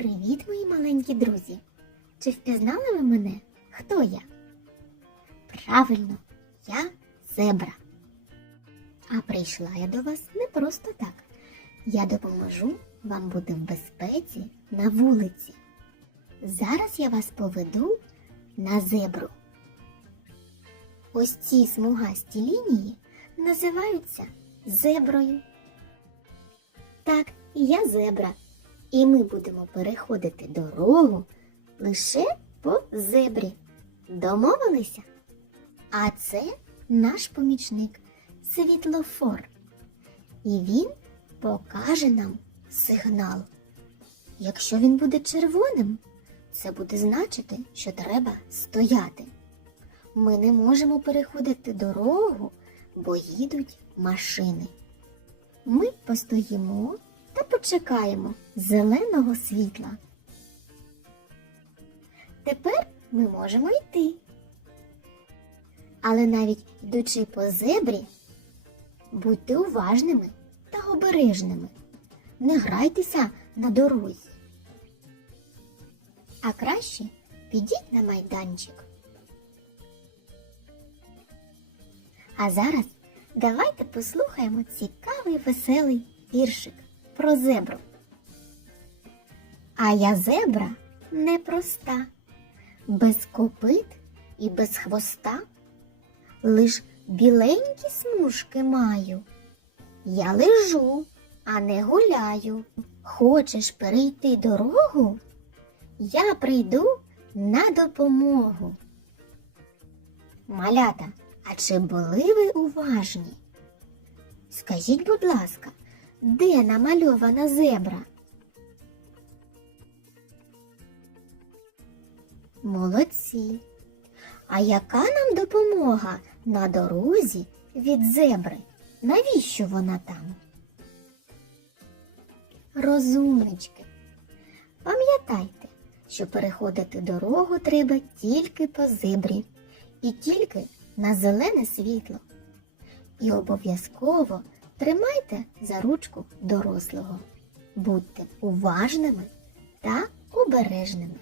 Привіт, мої маленькі друзі! Чи впізнали ви мене? Хто я? Правильно, я зебра. А прийшла я до вас не просто так. Я допоможу вам бути в безпеці на вулиці. Зараз я вас поведу на зебру. Ось ці смугасті лінії називаються зеброю. Так, я зебра. І ми будемо переходити дорогу лише по зебрі. Домовилися? А це наш помічник світлофор. І він покаже нам сигнал. Якщо він буде червоним, це буде значити, що треба стояти. Ми не можемо переходити дорогу, бо їдуть машини. Ми постоїмо та почекаємо зеленого світла. Тепер ми можемо йти. Але навіть йдучи по зебрі, будьте уважними та обережними. Не грайтеся на дорозі. А краще підіть на майданчик. А зараз давайте послухаємо цікавий веселий віршик про зебру. А я зебра непроста, без копит і без хвоста, лиш біленькі смужки маю. Я лежу, а не гуляю. Хочеш перейти дорогу? Я прийду на допомогу. Малята, а чи були ви уважні? Скажіть, будь ласка, де намальована зебра? Молодці. А яка нам допомога на дорозі від зебри? Навіщо вона там? Розумнички. Пам'ятайте, що переходити дорогу треба тільки по зебрі і тільки на зелене світло. І обов'язково тримайте за ручку дорослого. Будьте уважними та обережними.